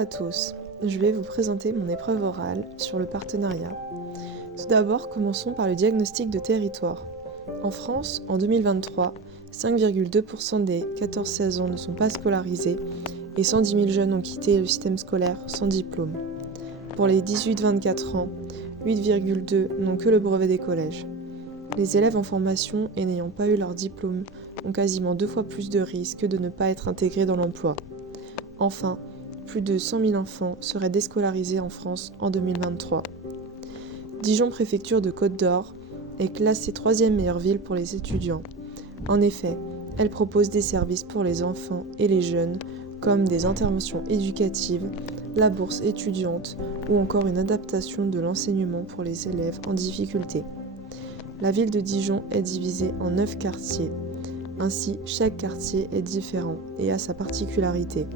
à tous, je vais vous présenter mon épreuve orale sur le partenariat. Tout d'abord, commençons par le diagnostic de territoire. En France, en 2023, 5,2% des 14-16 ans ne sont pas scolarisés et 110 000 jeunes ont quitté le système scolaire sans diplôme. Pour les 18-24 ans, 8,2 n'ont que le brevet des collèges. Les élèves en formation et n'ayant pas eu leur diplôme ont quasiment 2 fois plus de risques de ne pas être intégrés dans l'emploi. Enfin, plus de 100 000 enfants seraient déscolarisés en France en 2023. Dijon, préfecture de Côte d'Or, est classée 3e meilleure ville pour les étudiants. En effet, elle propose des services pour les enfants et les jeunes, comme des interventions éducatives, la bourse étudiante ou encore une adaptation de l'enseignement pour les élèves en difficulté. La ville de Dijon est divisée en 9 quartiers. Ainsi, chaque quartier est différent et a sa particularité.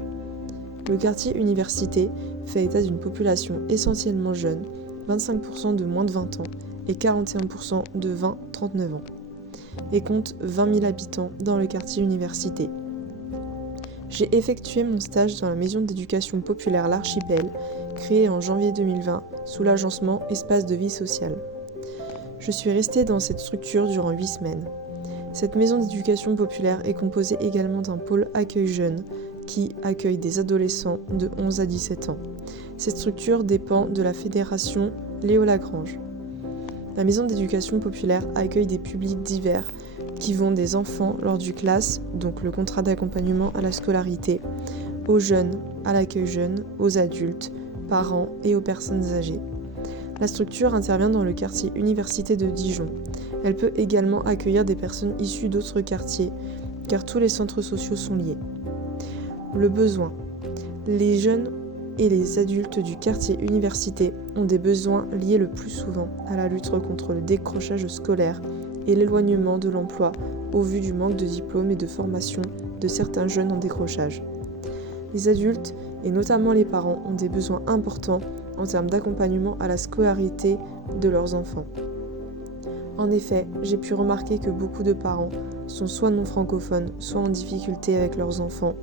Le quartier Université fait état d'une population essentiellement jeune, 25% de moins de 20 ans et 41% de 20-39 ans, et compte 20 000 habitants dans le quartier Université. J'ai effectué mon stage dans la maison d'éducation populaire L'Archipel, créée en janvier 2020 sous l'agencement Espace de vie sociale. Je suis restée dans cette structure durant 8 semaines. Cette maison d'éducation populaire est composée également d'un pôle accueil jeune qui accueille des adolescents de 11 à 17 ans. Cette structure dépend de la fédération Léo Lagrange. La maison d'éducation populaire accueille des publics divers qui vont des enfants lors du CLAS, donc le contrat d'accompagnement à la scolarité, aux jeunes, à l'accueil jeune, aux adultes, parents et aux personnes âgées. La structure intervient dans le quartier Université de Dijon. Elle peut également accueillir des personnes issues d'autres quartiers, car tous les centres sociaux sont liés. Le besoin. Les jeunes et les adultes du quartier Université ont des besoins liés le plus souvent à la lutte contre le décrochage scolaire et l'éloignement de l'emploi au vu du manque de diplômes et de formation de certains jeunes en décrochage. Les adultes, et notamment les parents, ont des besoins importants en termes d'accompagnement à la scolarité de leurs enfants. En effet, j'ai pu remarquer que beaucoup de parents sont soit non francophones, soit en difficulté avec leurs enfants,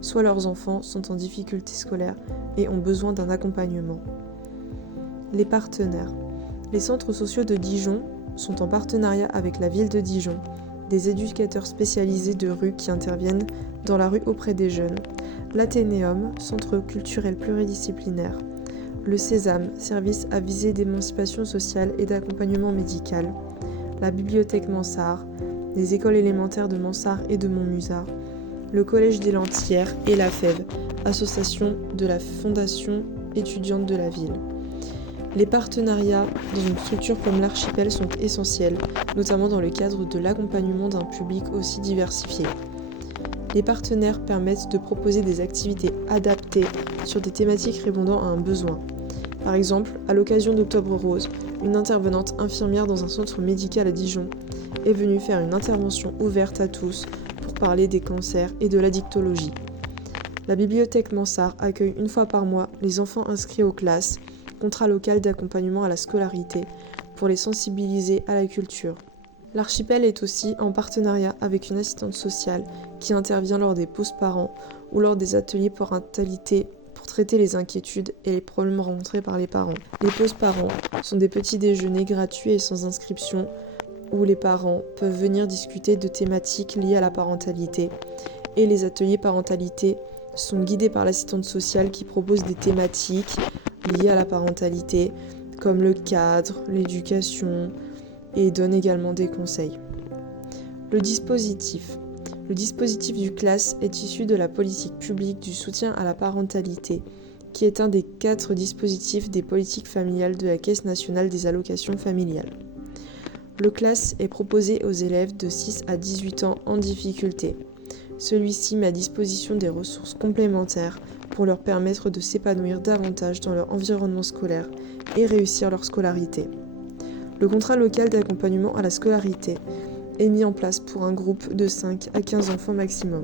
soit leurs enfants sont en difficulté scolaire et ont besoin d'un accompagnement. Les partenaires. Les centres sociaux de Dijon sont en partenariat avec la ville de Dijon, des éducateurs spécialisés de rue qui interviennent dans la rue auprès des jeunes, l'Athénéum, centre culturel pluridisciplinaire, le Sésame, service à visée d'émancipation sociale et d'accompagnement médical, la bibliothèque Mansart, les écoles élémentaires de Mansart et de Montmusard, le collège des Lentillères et la FEV, association de la Fondation étudiante de la ville. Les partenariats dans une structure comme l'Archipel sont essentiels, notamment dans le cadre de l'accompagnement d'un public aussi diversifié. Les partenaires permettent de proposer des activités adaptées sur des thématiques répondant à un besoin. Par exemple, à l'occasion d'Octobre Rose, une intervenante infirmière dans un centre médical à Dijon est venue faire une intervention ouverte à tous pour parler des cancers et de l'addictologie. La bibliothèque Mansart accueille 1 fois par mois les enfants inscrits aux classes, contrat local d'accompagnement à la scolarité, pour les sensibiliser à la culture. L'Archipel est aussi en partenariat avec une assistante sociale qui intervient lors des pauses parents ou lors des ateliers parentalité pour traiter les inquiétudes et les problèmes rencontrés par les parents. Les pauses parents sont des petits déjeuners gratuits et sans inscription où les parents peuvent venir discuter de thématiques liées à la parentalité, et les ateliers parentalité sont guidés par l'assistante sociale qui propose des thématiques liées à la parentalité comme le cadre, l'éducation, et donne également des conseils. Le dispositif. Le dispositif du CLAS est issu de la politique publique du soutien à la parentalité, qui est un des 4 dispositifs des politiques familiales de la Caisse nationale des allocations familiales. Le CLAS est proposé aux élèves de 6 à 18 ans en difficulté. Celui-ci met à disposition des ressources complémentaires pour leur permettre de s'épanouir davantage dans leur environnement scolaire et réussir leur scolarité. Le contrat local d'accompagnement à la scolarité est mis en place pour un groupe de 5 à 15 enfants maximum.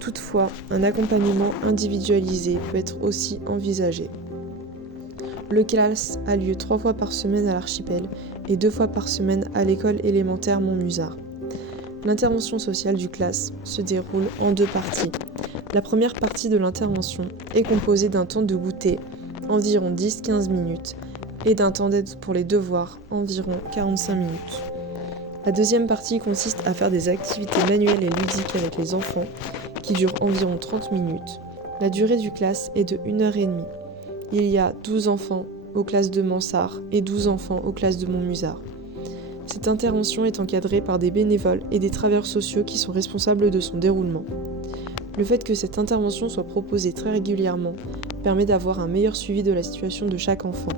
Toutefois, un accompagnement individualisé peut être aussi envisagé. Le CLAS a lieu 3 fois par semaine à l'Archipel et 2 fois par semaine à l'école élémentaire Montmusard. L'intervention sociale du CLAS se déroule en 2 parties. La première partie de l'intervention est composée d'un temps de goûter, environ 10-15 minutes, et d'un temps d'aide pour les devoirs, environ 45 minutes. La deuxième partie consiste à faire des activités manuelles et ludiques avec les enfants, qui durent environ 30 minutes. La durée du classe est de 1h30. Il y a 12 enfants aux classes de Mansart et 12 enfants aux classes de Montmusard. Cette intervention est encadrée par des bénévoles et des travailleurs sociaux qui sont responsables de son déroulement. Le fait que cette intervention soit proposée très régulièrement permet d'avoir un meilleur suivi de la situation de chaque enfant.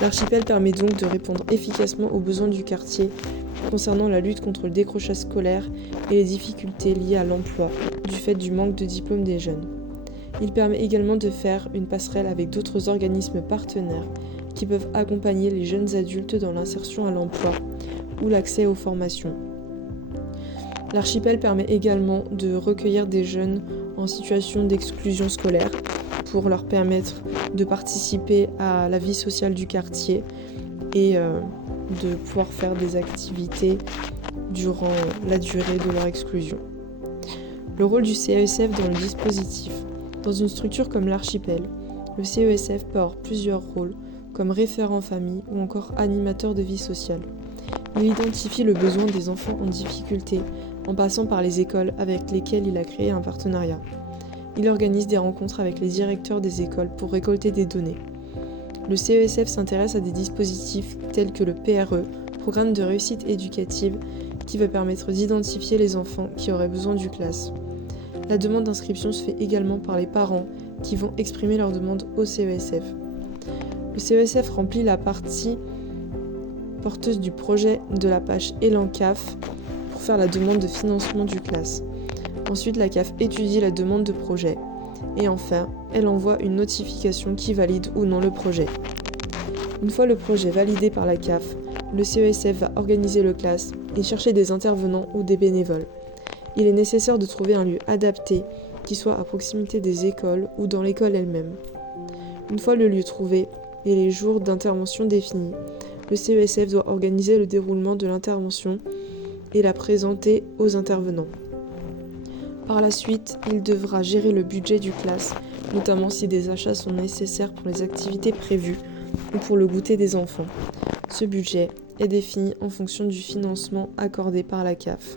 L'archipel permet donc de répondre efficacement aux besoins du quartier concernant la lutte contre le décrochage scolaire et les difficultés liées à l'emploi du fait du manque de diplôme des jeunes. Il permet également de faire une passerelle avec d'autres organismes partenaires qui peuvent accompagner les jeunes adultes dans l'insertion à l'emploi ou l'accès aux formations. L'archipel permet également de recueillir des jeunes en situation d'exclusion scolaire pour leur permettre de participer à la vie sociale du quartier et de pouvoir faire des activités durant la durée de leur exclusion. Le rôle du CESF dans le dispositif. Dans une structure comme l'archipel, le CESF peut avoir plusieurs rôles, comme référent famille ou encore animateur de vie sociale. Il identifie le besoin des enfants en difficulté en passant par les écoles avec lesquelles il a créé un partenariat. Il organise des rencontres avec les directeurs des écoles pour récolter des données. Le CESF s'intéresse à des dispositifs tels que le PRE, Programme de réussite éducative, qui va permettre d'identifier les enfants qui auraient besoin du classe. La demande d'inscription se fait également par les parents qui vont exprimer leur demande au CESF. Le CESF remplit la partie porteuse du projet de la page Élan CAF pour faire la demande de financement du classe. Ensuite, la CAF étudie la demande de projet. Et enfin, elle envoie une notification qui valide ou non le projet. Une fois le projet validé par la CAF, le CESF va organiser le classe et chercher des intervenants ou des bénévoles. Il est nécessaire de trouver un lieu adapté qui soit à proximité des écoles ou dans l'école elle-même. Une fois le lieu trouvé et les jours d'intervention définis, le CESF doit organiser le déroulement de l'intervention et la présenter aux intervenants. Par la suite, il devra gérer le budget du classe, notamment si des achats sont nécessaires pour les activités prévues ou pour le goûter des enfants. Ce budget est défini en fonction du financement accordé par la CAF.